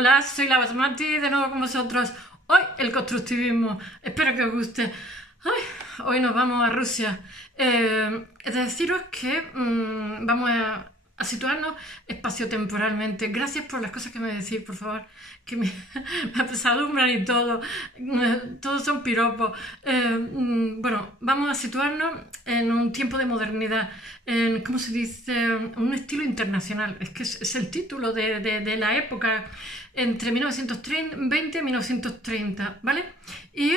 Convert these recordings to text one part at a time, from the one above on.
Hola, soy la Basmati, de nuevo con vosotros. Hoy el constructivismo. Espero que os guste. Hoy nos vamos a Rusia. Es de deciros que vamos a situarnos espaciotemporalmente. Gracias por las cosas que me decís, por favor, que me apesadumbran y todo. Todos son piropos. Bueno, vamos a situarnos en un tiempo de modernidad, en, ¿cómo se dice? Un estilo internacional. Es que es el título de la época, entre 1920 y 1930, ¿vale? Y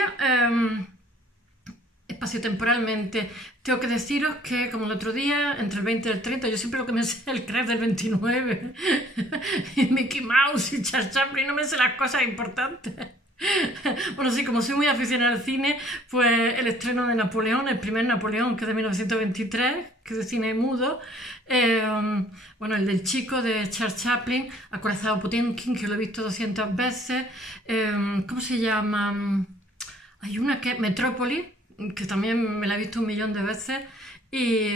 espaciotemporalmente, tengo que deciros que, como el otro día, entre el 20 y el 30, yo siempre lo que me sé es el crash del 29, y Mickey Mouse y Charles Chaplin, no me sé las cosas importantes. Bueno, sí, como soy muy aficionada al cine, pues el estreno de Napoleón, el primer Napoleón, que es de 1923, que es de cine mudo, bueno, el del chico de Charles Chaplin, Acorazado Potemkin, que lo he visto 200 veces, ¿cómo se llama? Hay una que es Metrópolis, que también me la he visto 1.000.000 de veces, y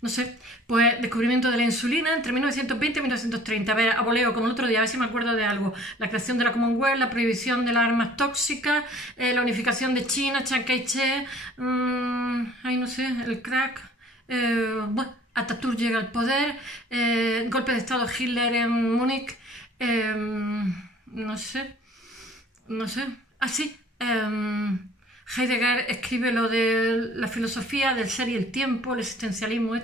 no sé, pues descubrimiento de la insulina entre 1920 y 1930. A ver, a voleo, como el otro día, a ver si me acuerdo de algo. La creación de la Commonwealth, la prohibición de las armas tóxicas, la unificación de China, Chiang Kai-shek, ay, no sé, el crack, bueno, Atatürk llega al poder, golpe de estado Hitler en Múnich, no sé, así. Heidegger escribe lo de la filosofía del ser y el tiempo, el existencialismo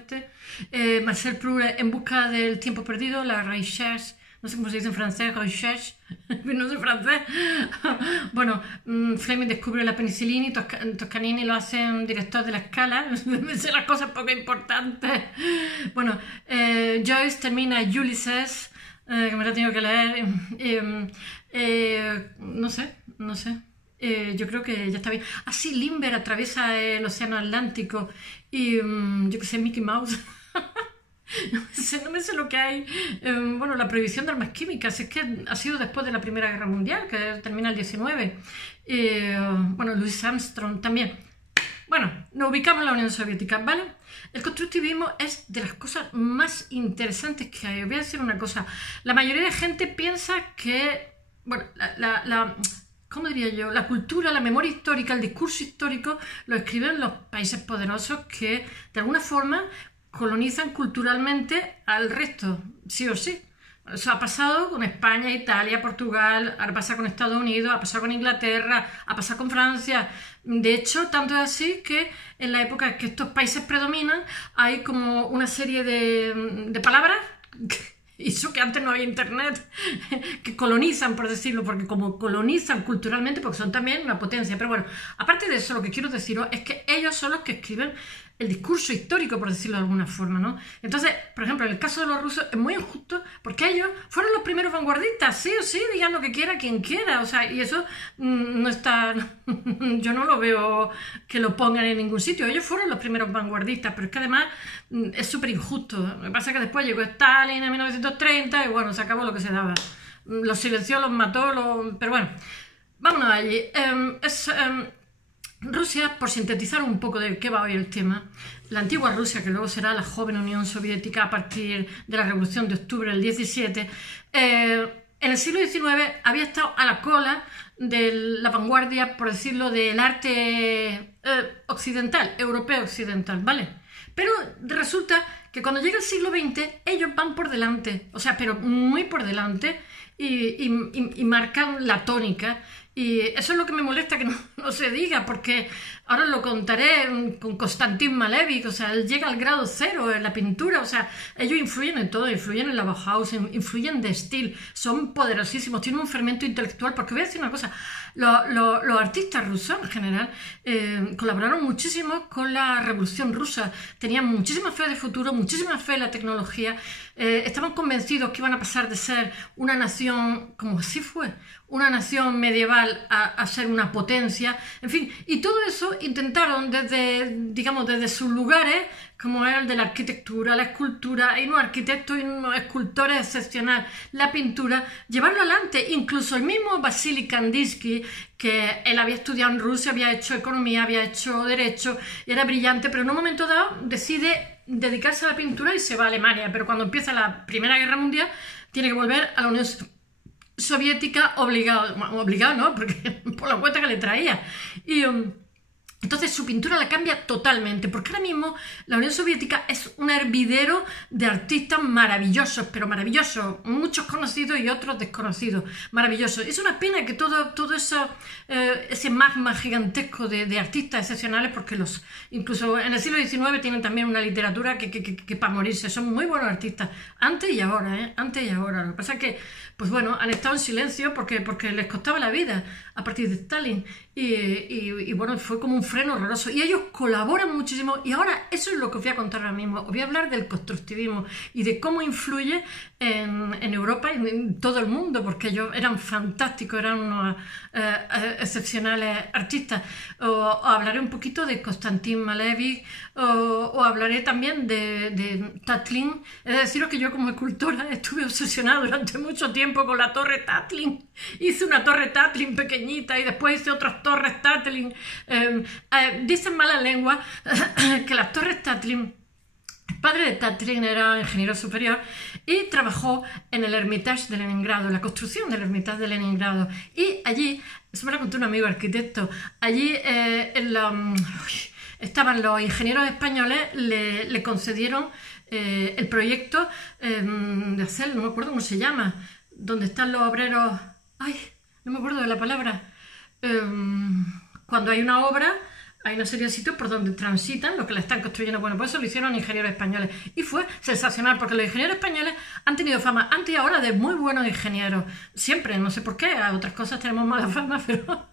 Marcel Proust En busca del tiempo perdido, la recherche, no sé cómo se dice en francés, recherche, no sé francés. Bueno, Fleming descubre la penicilina y Toscanini lo hace en director de la Scala, me sé las cosas poco importantes. Bueno, Joyce termina Ulysses, que me la tengo que leer, no sé. Yo creo que ya está bien. Sí, Lindbergh atraviesa el océano Atlántico y yo que sé, Mickey Mouse. No me sé lo que hay. Bueno, la prohibición de armas químicas, es que ha sido después de la Primera Guerra Mundial, que termina el 19. Bueno, Louis Armstrong también. Bueno, nos ubicamos en la Unión Soviética, ¿vale? El constructivismo es de las cosas más interesantes que hay. Os voy a decir una cosa. La mayoría de gente piensa que, bueno, ¿cómo diría yo? La cultura, la memoria histórica, el discurso histórico lo escriben los países poderosos que de alguna forma colonizan culturalmente al resto, sí o sí. Eso ha pasado con España, Italia, Portugal, ha pasado con Estados Unidos, ha pasado con Inglaterra, ha pasado con Francia. De hecho, tanto es así que en la época en que estos países predominan hay como una serie de palabras y eso que antes no había internet, que colonizan, por decirlo, porque como colonizan culturalmente, porque son también una potencia. Pero bueno, aparte de eso, lo que quiero deciros es que ellos son los que escriben el discurso histórico, por decirlo de alguna forma, ¿no? Entonces, por ejemplo, en el caso de los rusos es muy injusto porque ellos fueron los primeros vanguardistas, sí o sí, digan lo que quiera quien quiera, o sea, y eso no está, yo no lo veo que lo pongan en ningún sitio, ellos fueron los primeros vanguardistas, pero es que además es súper injusto. Lo que pasa es que después llegó Stalin en 1930 y bueno, se acabó lo que se daba, los silenció, los mató, pero bueno, vámonos allí. Rusia, por sintetizar un poco de qué va hoy el tema, la antigua Rusia, que luego será la joven Unión Soviética a partir de la Revolución de Octubre del 17, en el siglo XIX había estado a la cola de la vanguardia, por decirlo, del arte occidental, europeo occidental, ¿vale? Pero resulta que cuando llega el siglo XX ellos van por delante, o sea, pero muy por delante, y marcan la tónica. Y eso es lo que me molesta que no se diga, porque ahora lo contaré con Konstantin Malevich, o sea, él llega al grado cero en la pintura, o sea, ellos influyen en todo, influyen en la Bauhaus, influyen de estilo, son poderosísimos, tienen un fermento intelectual, porque voy a decir una cosa, los artistas rusos en general colaboraron muchísimo con la Revolución Rusa, tenían muchísima fe de futuro, muchísima fe en la tecnología, estaban convencidos que iban a pasar de ser una nación, como así fue, una nación medieval a ser una potencia, en fin, y todo eso intentaron desde sus lugares, como es el de la arquitectura, la escultura, hay unos arquitectos y unos escultores excepcionales, la pintura, llevarlo adelante. Incluso el mismo Vasily Kandinsky, que él había estudiado en Rusia, había hecho economía, había hecho derecho, y era brillante, pero en un momento dado decide dedicarse a la pintura y se va a Alemania, pero cuando empieza la Primera Guerra Mundial tiene que volver a la Unión Soviética obligado, ¿no? Porque por la cuenta que le traía. Y entonces su pintura la cambia totalmente, porque ahora mismo la Unión Soviética es un hervidero de artistas maravillosos, pero maravillosos, muchos conocidos y otros desconocidos, maravillosos. Es una pena que todo eso, ese magma gigantesco de artistas excepcionales, porque incluso en el siglo XIX tienen también una literatura que para morirse, son muy buenos artistas, antes y ahora, ¿eh? Antes y ahora. Lo que pasa es que, pues bueno, han estado en silencio porque les costaba la vida a partir de Stalin. Y bueno, fue como un freno horroroso. Y ellos colaboran muchísimo. Y ahora eso es lo que os voy a contar ahora mismo. Os voy a hablar del constructivismo y de cómo influye en Europa y en todo el mundo, porque ellos eran fantásticos, eran unos excepcionales artistas. O hablaré un poquito de Konstantin Malevich, o hablaré también de Tatlin. Es de deciros que yo como escultora estuve obsesionada durante mucho tiempo con la torre Tatlin. Hice una torre Tatlin pequeñita y después hice otras torres Tatlin. Dicen malas lenguas que las torres Tatlin, el padre de Tatlin era ingeniero superior y trabajó en el Hermitage de Leningrado, la construcción del Hermitage de Leningrado. Y allí, eso me lo contó un amigo arquitecto, allí estaban los ingenieros españoles, le concedieron el proyecto de hacer, no me acuerdo cómo se llama, donde están los obreros, no me acuerdo de la palabra, cuando hay una obra, hay una serie de sitios por donde transitan los que la están construyendo. Bueno, pues eso lo hicieron ingenieros españoles. Y fue sensacional, porque los ingenieros españoles han tenido fama antes y ahora de muy buenos ingenieros. Siempre, no sé por qué, a otras cosas tenemos mala fama, pero...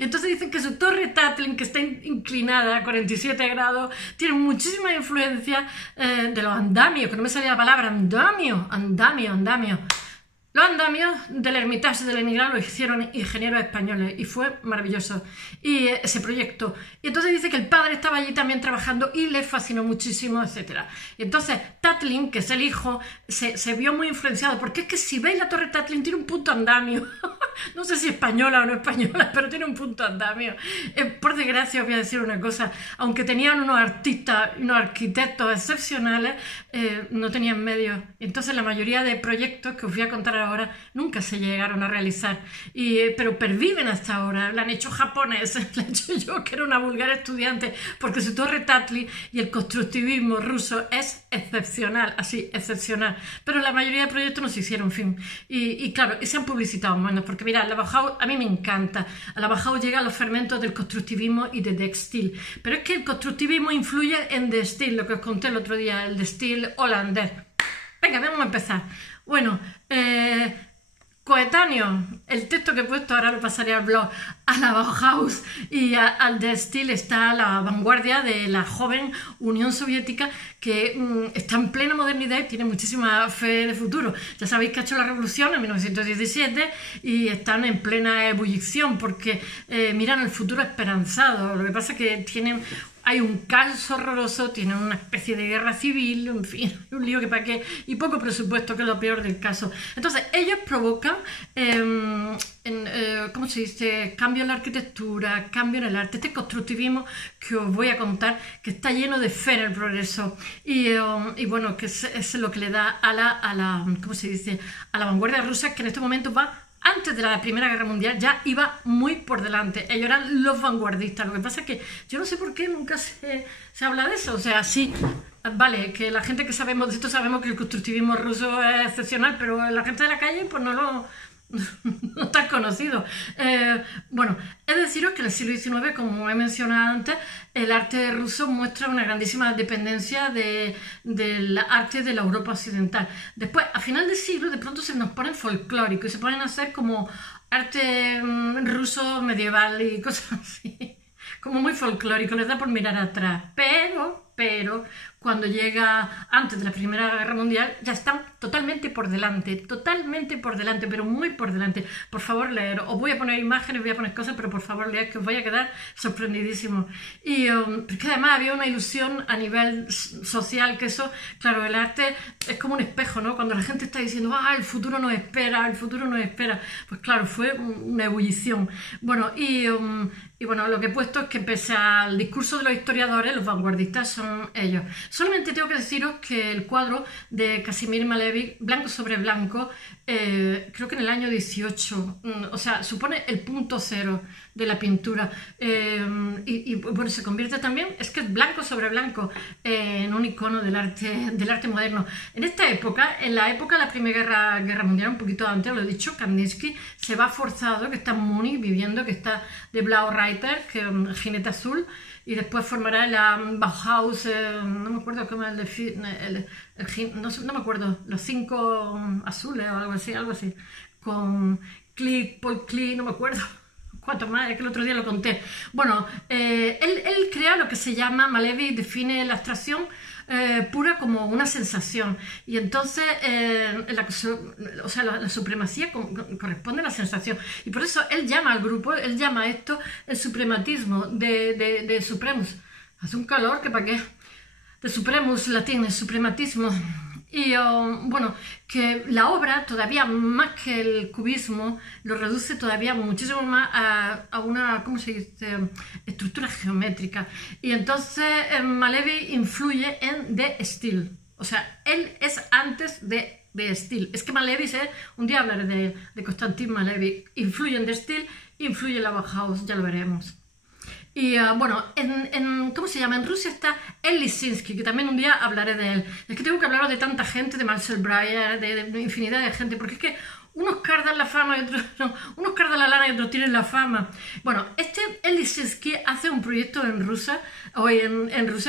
Entonces dicen que su torre Tatlin, que está inclinada a 47 grados, tiene muchísima influencia de los andamios, que no me salía la palabra, andamio. Los andamios del Hermitage de Leningrado lo hicieron ingenieros españoles y fue maravilloso y ese proyecto. Y entonces dice que el padre estaba allí también trabajando y le fascinó muchísimo, etc. Y entonces Tatlin, que es el hijo, se vio muy influenciado, porque es que si veis la torre Tatlin tiene un punto andamio. No sé si española o no española, pero tiene un punto andamio. Por desgracia os voy a decir una cosa, aunque tenían unos artistas, unos arquitectos excepcionales, no tenían medios. Entonces la mayoría de proyectos que os voy a contar ahora nunca se llegaron a realizar, pero perviven hasta ahora. La han hecho japoneses, la he hecho yo, que era una vulgar estudiante, porque su torre Tatlin y el constructivismo ruso es excepcional, así, excepcional, pero la mayoría de proyectos no se hicieron, en fin, y claro, y se han publicitado menos, porque mira, la Bauhaus a mí me encanta, a la Bauhaus llegan los fermentos del constructivismo y de Textil, pero es que el constructivismo influye en Textil, lo que os conté el otro día, el Textil holandés. Venga, vamos a empezar. Bueno, coetáneo, el texto que he puesto ahora lo pasaré al blog, a la Bauhaus y al Textil está la vanguardia de la joven Unión Soviética, que está en plena modernidad y tiene muchísima fe de futuro. Ya sabéis que ha hecho la revolución en 1917 y están en plena ebullición porque miran el futuro esperanzado. Lo que pasa es que hay un caos horroroso, tienen una especie de guerra civil, en fin, un lío que para qué, y poco presupuesto, que es lo peor del caso. Entonces, ellos provocan, ¿cómo se dice?, cambio en la arquitectura, cambio en el arte, este constructivismo que os voy a contar, que está lleno de fe en el progreso, y bueno, que es lo que le da a la ¿cómo se dice?, a la vanguardia rusa, que en este momento va... Antes de la Primera Guerra Mundial ya iba muy por delante. Ellos eran los vanguardistas. Lo que pasa es que yo no sé por qué nunca se habla de eso. O sea, sí, vale, que la gente que sabemos de esto sabemos que el constructivismo ruso es excepcional, pero la gente de la calle pues no está conocido. Bueno, es deciros que en el siglo XIX, como he mencionado antes, el arte ruso muestra una grandísima dependencia del arte de la Europa occidental. Después, a final del siglo, de pronto se nos ponen folclóricos y se ponen a hacer como arte ruso medieval y cosas así, como muy folclórico, les da por mirar atrás. Pero cuando llega antes de la Primera Guerra Mundial ya están totalmente por delante, pero muy por delante. Por favor, leer. Os voy a poner imágenes, voy a poner cosas, pero por favor, leer, que os voy a quedar sorprendidísimos. Y porque además había una ilusión a nivel social, que eso, claro, el arte es como un espejo, ¿no? Cuando la gente está diciendo, el futuro nos espera, pues claro, fue una ebullición. Bueno, y bueno, lo que he puesto es que pese al discurso de los historiadores, los vanguardistas son ellos. Solamente tengo que deciros que el cuadro de Kazimir Malevich, blanco sobre blanco, creo que en el año 18, o sea, supone el punto cero de la pintura. Y bueno, se convierte también, es que es blanco sobre blanco, en un icono del arte moderno. En esta época, en la época de la Primera Guerra Mundial, un poquito antes, lo he dicho, Kandinsky se va forzado, que está en Múnich viviendo, que está de Blau Reiter, que es jinete azul, y después formará la Bauhaus, no me acuerdo cómo es no me acuerdo, los 5 azules o algo así, con Klee, Paul Klee, no me acuerdo cuánto más, es que el otro día lo conté. Bueno, él crea lo que se llama, Malevich define la abstracción pura como una sensación, y entonces la supremacía corresponde a la sensación, y por eso él llama al grupo, él llama a esto el suprematismo de Supremus. Hace un calor que para qué, de Supremus latín, el suprematismo. Y bueno, que la obra todavía más que el cubismo lo reduce todavía muchísimo más a una, ¿cómo se dice?, estructura geométrica. Y entonces Malevich influye en De Stijl. O sea, él es antes de Stijl. Es que Malevich un día hablaré de Konstantin Malevich. Influye en De Stijl, influye en la Bauhaus, ya lo veremos. Y bueno, ¿cómo se llama? En Rusia está el Lisinski, que también un día hablaré de él. Es que tengo que hablaros de tanta gente, de Marcel Breuer, de infinidad de gente, porque es que unos cardan la fama y otros no, unos cardan la lana y otros tienen la fama. Bueno, el Lisinski hace un proyecto en Rusia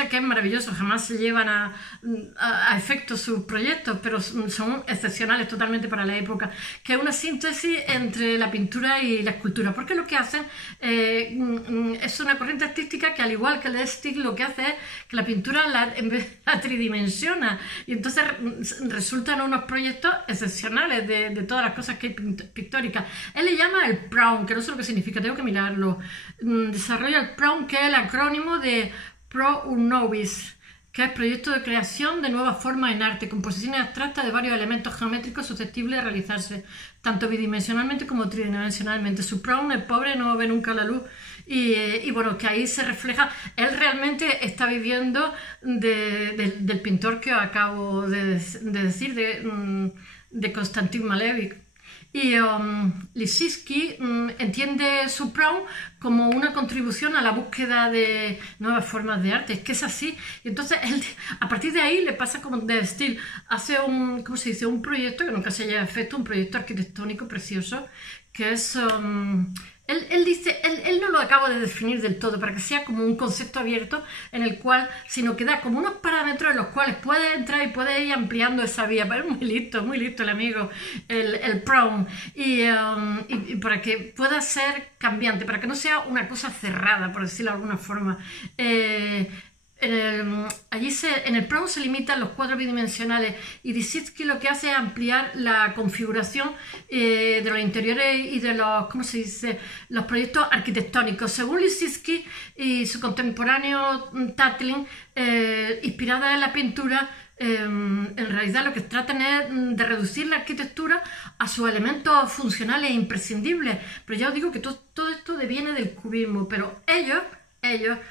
que es maravilloso, jamás se llevan a efecto sus proyectos, pero son excepcionales totalmente para la época, que es una síntesis entre la pintura y la escultura, porque lo que hacen es una corriente artística que, al igual que el de Stijl, lo que hace es que la pintura en vez la tridimensiona, y entonces resultan unos proyectos excepcionales de todas las cosas que hay pictóricas. Él le llama el PRAUM, que no sé lo que significa, tengo que mirarlo. Desarrolla el PRAUM, que es el acrónimo de Pro Unovis, que es proyecto de creación de nuevas formas en arte, composiciones abstractas de varios elementos geométricos susceptibles de realizarse tanto bidimensionalmente como tridimensionalmente. Su PRAUM, el pobre, no ve nunca la luz. Y bueno, que ahí se refleja, él realmente está viviendo del pintor que acabo de decir, de Konstantin Malevich. Y Lisinski entiende su PRAUM como una contribución a la búsqueda de nuevas formas de arte. Es que es así. Y entonces él, a partir de ahí, le pasa como De Stijl. Hace ¿cómo se dice?, un proyecto que nunca se lleva a efecto, un proyecto arquitectónico precioso, que es... Él dice, él no lo acaba de definir del todo para que sea como un concepto abierto en el cual, sino que da como unos parámetros en los cuales puede entrar y puede ir ampliando esa vía. Pero es muy listo el amigo, el PRAUM, y para que pueda ser cambiante, para que no sea una cosa cerrada, por decirlo de alguna forma. En el PRAUM se limitan los cuadros bidimensionales, y Lisinski lo que hace es ampliar la configuración de los interiores y de los, ¿cómo se dice?, los proyectos arquitectónicos. Según Lisinski y su contemporáneo Tatlin, inspirada en la pintura, en realidad lo que tratan es de reducir la arquitectura a sus elementos funcionales e imprescindibles. Pero ya os digo que todo esto deviene del cubismo, pero ellos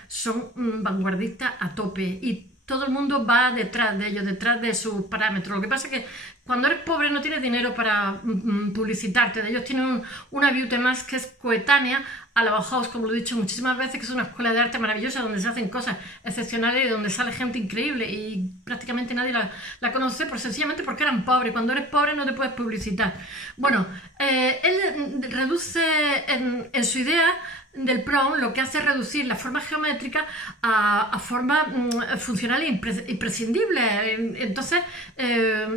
son vanguardistas a tope, y todo el mundo va detrás de ellos, detrás de sus parámetros. Lo que pasa es que cuando eres pobre no tienes dinero para publicitarte. Ellos tienen una beauty más que es coetánea a la Bauhaus, como lo he dicho muchísimas veces, que es una escuela de arte maravillosa donde se hacen cosas excepcionales y donde sale gente increíble, y prácticamente nadie la conoce sencillamente porque eran pobres. Cuando eres pobre no te puedes publicitar. Bueno, él reduce en su idea del PRAUM, lo que hace es reducir la forma geométrica a formas funcionales imprescindibles. Entonces,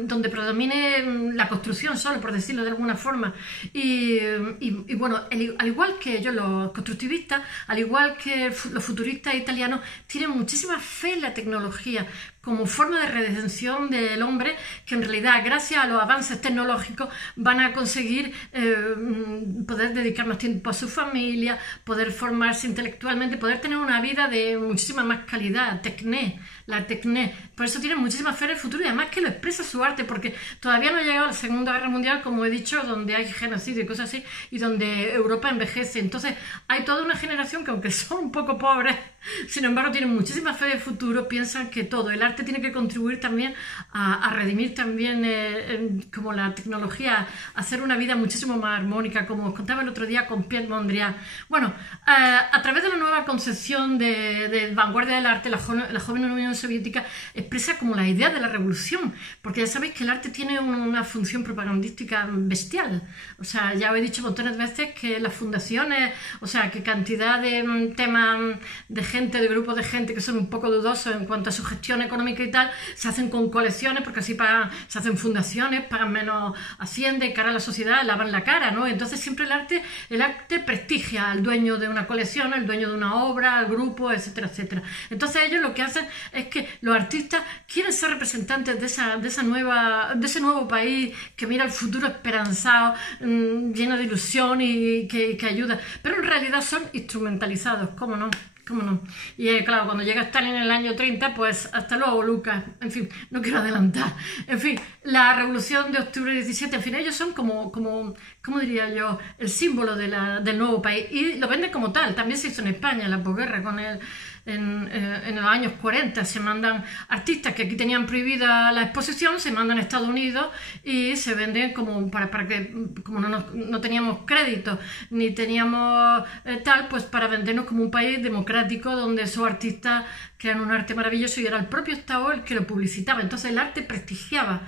donde predomine la construcción solo, por decirlo de alguna forma. Y bueno, al igual que ellos, los constructivistas, al igual que los futuristas italianos, tienen muchísima fe en la tecnología como forma de redención del hombre, que en realidad, gracias a los avances tecnológicos, van a conseguir poder dedicar más tiempo a su familia, poder formarse intelectualmente, poder tener una vida de muchísima más calidad. La tecné. Por eso tienen muchísima fe en el futuro, y además que lo expresa su arte, porque todavía no ha llegado la Segunda Guerra Mundial, como he dicho, donde hay genocidio y cosas así, y donde Europa envejece. Entonces hay toda una generación que, aunque son un poco pobres, Sin embargo, tienen muchísima fe de futuro, piensan que todo, el arte tiene que contribuir también a redimir también como la tecnología, a hacer una vida muchísimo más armónica, como os contaba el otro día con Pierre Mondrian. Bueno, a través de la nueva concepción de vanguardia del arte, la joven Unión Soviética expresa como la idea de la revolución, porque ya sabéis que el arte tiene una función propagandística bestial. O sea, ya os he dicho montones de veces que las fundaciones, o sea, que cantidad de temas de gente, de grupos de gente que son un poco dudosos en cuanto a su gestión económica y tal, se hacen con colecciones porque así se hacen fundaciones, pagan menos hacienda y cara a la sociedad, lavan la cara, ¿no? Entonces siempre el arte prestigia al dueño de una colección, al dueño de una obra, al grupo, etcétera, etcétera. Entonces ellos lo que hacen es que los artistas quieren ser representantes de ese nuevo país que mira el futuro esperanzado, lleno de ilusión y que ayuda, pero en realidad son instrumentalizados, ¿cómo no? ¿Cómo no? Y claro, cuando llega Stalin en el año 30, pues hasta luego, Lucas. En fin, no quiero adelantar. En fin, la revolución de octubre 17, en fin, ellos son ¿cómo diría yo? El símbolo del nuevo país. Y lo venden como tal. También se hizo en España, en la posguerra, en los años 40 se mandan artistas que aquí tenían prohibida la exposición, se mandan a Estados Unidos y se venden como para que, como no teníamos crédito ni teníamos tal, pues para vendernos como un país democrático donde esos artistas crean un arte maravilloso y era el propio Estado el que lo publicitaba. Entonces el arte prestigiaba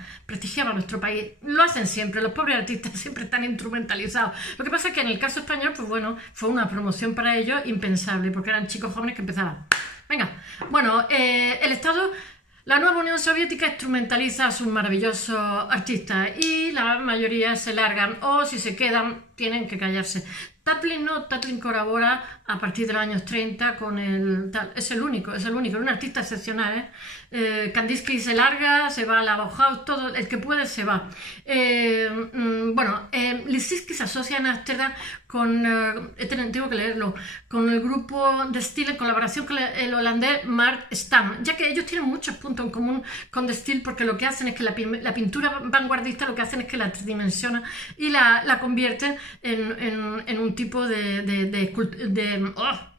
nuestro país. Lo hacen siempre, los pobres artistas siempre están instrumentalizados. Lo que pasa es que en el caso español, pues bueno, fue una promoción para ellos impensable, porque eran chicos jóvenes que empezaban. Venga, bueno, el Estado, la nueva Unión Soviética instrumentaliza a sus maravillosos artistas y la mayoría se largan o si se quedan tienen que callarse. Tatlin no, Tatlin colabora a partir de los años 30 con es el único, es un artista excepcional, Kandinsky se larga, se va a la Bauhaus, todo el que puede se va. Lisinski se asocia en Ámsterdam tengo que leerlo, con el grupo de Stijl en colaboración con el holandés Mark Stam, ya que ellos tienen muchos puntos en común con de Stijl porque lo que hacen es que la pintura vanguardista lo que hacen es que la tridimensiona y la convierten en un tipo de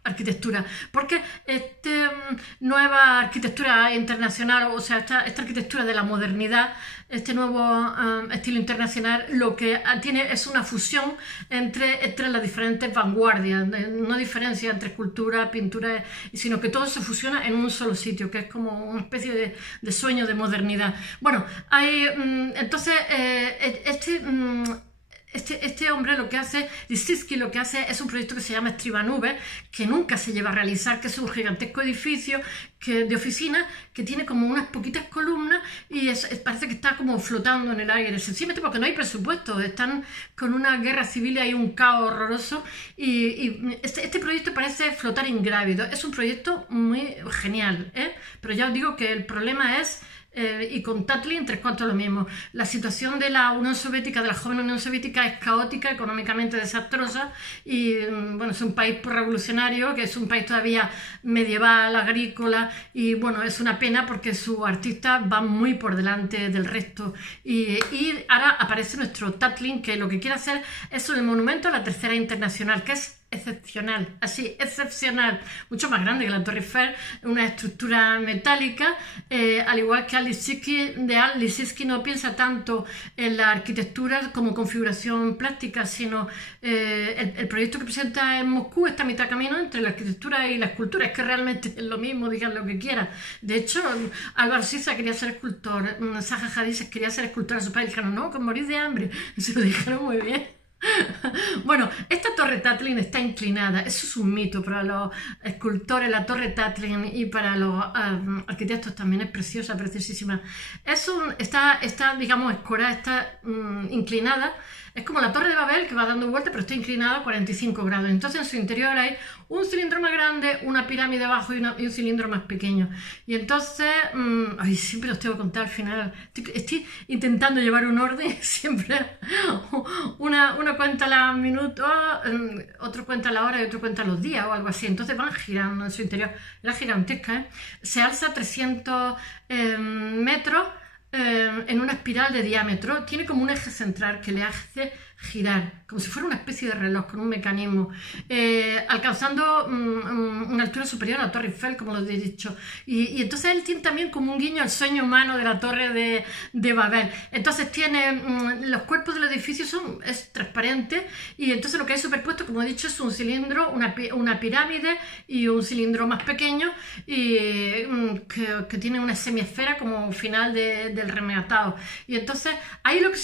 arquitectura, porque esta nueva arquitectura internacional, o sea, esta arquitectura de la modernidad, este nuevo estilo internacional, lo que tiene es una fusión entre las diferentes vanguardias, no diferencia entre escultura, pintura, sino que todo se fusiona en un solo sitio, que es como una especie de sueño de modernidad. Bueno, entonces este hombre lo que hace, Lisinski lo que hace es un proyecto que se llama Estribanube, que nunca se lleva a realizar, que es un gigantesco edificio de oficina que tiene como unas poquitas columnas y parece que está como flotando en el aire, sencillamente porque no hay presupuesto, están con una guerra civil y hay un caos horroroso y este proyecto parece flotar ingrávido, es un proyecto muy genial, pero ya os digo que el problema es y con Tatlin tres cuartos lo mismo. La situación de la Unión Soviética, de la joven Unión Soviética, es caótica, económicamente desastrosa y bueno, es un país revolucionario, que es un país todavía medieval, agrícola y bueno, es una pena porque sus artistas van muy por delante del resto y ahora aparece nuestro Tatlin, que lo que quiere hacer es el monumento a la Tercera Internacional, que es excepcional, así, excepcional, mucho más grande que la Torre Eiffel, una estructura metálica, al igual que Lisinski no piensa tanto en la arquitectura como configuración plástica, sino el proyecto que presenta en Moscú está a mitad camino entre la arquitectura y la escultura, es que realmente es lo mismo, digan lo que quieran. De hecho, Álvaro Siza quería ser escultor, Zaha Hadid quería ser escultor a su país, dijeron, no, que morís de hambre, se lo dijeron muy bien. Bueno, esta torre Tatlin está inclinada, eso es un mito para los escultores, la torre Tatlin y para los arquitectos también es preciosa, preciosísima. Está digamos, escorada, está inclinada, es como la torre de Babel que va dando vueltas pero está inclinada a 45 grados, entonces en su interior hay un cilindro más grande, una pirámide abajo y un cilindro más pequeño. Y entonces, siempre os tengo que contar al final, estoy intentando llevar un orden, siempre uno cuenta los minutos, otro cuenta la hora y otro cuenta los días o algo así, entonces van girando en su interior, era gigantesca, se alza 300 metros en una espiral de diámetro, tiene como un eje central que le hace girar, como si fuera una especie de reloj con un mecanismo, alcanzando una altura superior a la Torre Eiffel, como lo he dicho. Y entonces él tiene también como un guiño al sueño humano de la Torre de Babel. Entonces tiene los cuerpos del edificio es transparente, y entonces lo que hay superpuesto, como he dicho, es un cilindro, una pirámide y un cilindro más pequeño, y que tiene una semiesfera como final del rematado. Y entonces ahí lo que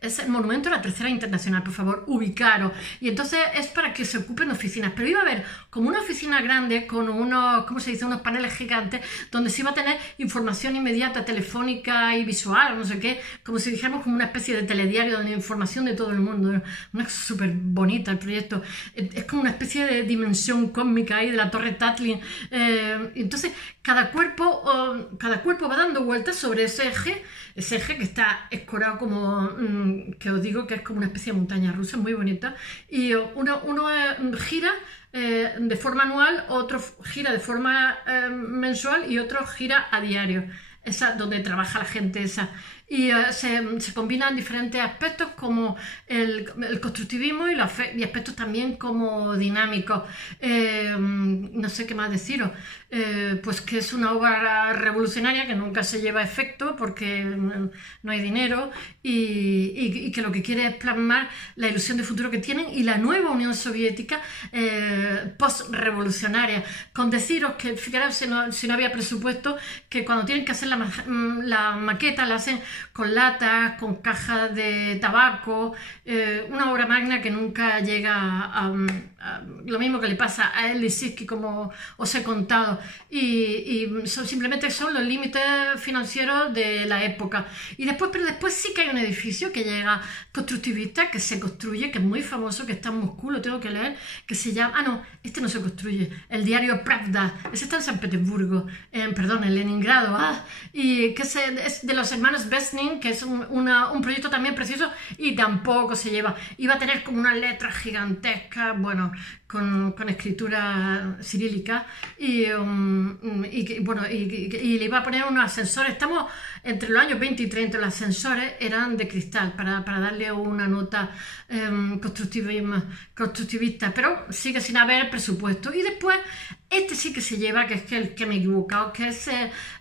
es el monumento de la Tercera Internacional, por favor, ubicaros. Y entonces es para que se ocupen oficinas, pero iba a haber como una oficina grande con unos, ¿cómo se dice?, unos paneles gigantes donde se iba a tener información inmediata, telefónica y visual, no sé qué, como si dijéramos como una especie de telediario de información de todo el mundo. Una cosa súper bonita el proyecto, es como una especie de dimensión cósmica ahí de la Torre Tatlin. Entonces cada cuerpo va dando vueltas sobre ese eje que está escorado como, que os digo que es como una especie de montaña rusa, muy bonita, y uno gira de forma anual, otro gira de forma mensual y otro gira a diario. Esa donde trabaja la gente esa. Y se combinan diferentes aspectos como el constructivismo y aspectos también como dinámicos. No sé qué más deciros. Pues que es una obra revolucionaria que nunca se lleva a efecto porque no hay dinero, y que lo que quiere es plasmar la ilusión de futuro que tienen y la nueva Unión Soviética post-revolucionaria. Con deciros que, fijaros, si no había presupuesto, que cuando tienen que hacer la maqueta la hacen con latas, con cajas de tabaco, una obra magna que nunca llega a lo mismo que le pasa a Elie Lissitzky, como os he contado, y simplemente son los límites financieros de la época. Pero después sí que hay un edificio que llega constructivista, que se construye, que es muy famoso, que está en Moscú, lo tengo que leer, que se llama, este no se construye, el diario Pravda, ese está en San Petersburgo, en Leningrado, y que es de los hermanos Besnin, que es un proyecto también precioso, y tampoco se lleva. Iba a tener como unas letras gigantescas, bueno, con escritura cirílica, y le iba a poner unos ascensores. Estamos entre los años 20 y 30, los ascensores eran de cristal para darle una nota constructivista, pero sigue sin haber presupuesto. Y después este sí que se lleva, que es el que me he equivocado, que es,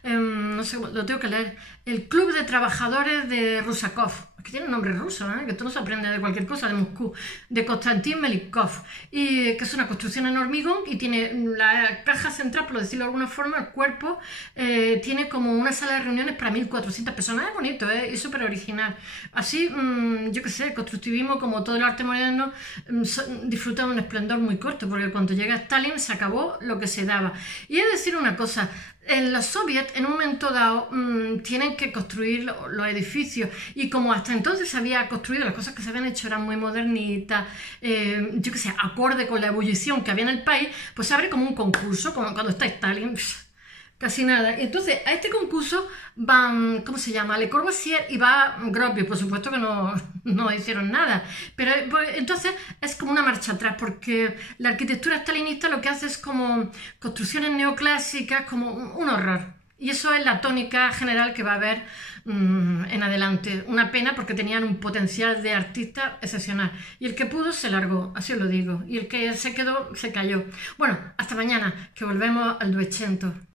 no sé, lo tengo que leer, el Club de Trabajadores de Rusakov, que tiene un nombre ruso, que esto no se aprende de cualquier cosa, de Moscú, de Konstantin Melikov, y que es una construcción en hormigón, y tiene la caja central, por decirlo de alguna forma, el cuerpo, tiene como una sala de reuniones para 1400 personas. Es bonito, y súper original. Así, yo qué sé, el constructivismo, como todo el arte moderno, disfruta de un esplendor muy corto, porque cuando llega Stalin se acabó lo que se daba. Y he de decir una cosa, en los soviets en un momento dado tienen que construir los edificios, y como hasta entonces se había construido, las cosas que se habían hecho eran muy modernitas, yo qué sé, acorde con la ebullición que había en el país, pues se abre como un concurso, como cuando está Stalin, casi nada. Y entonces a este concurso van, ¿cómo se llama?, Le Corbusier, y va Gropius. Por supuesto que no hicieron nada, pero pues, entonces es como una marcha atrás, porque la arquitectura stalinista lo que hace es como construcciones neoclásicas, como un horror, y eso es la tónica general que va a haber en adelante. Una pena, porque tenían un potencial de artista excepcional, y el que pudo se largó, así os lo digo, y el que se quedó se cayó. Bueno, hasta mañana, que volvemos al 200.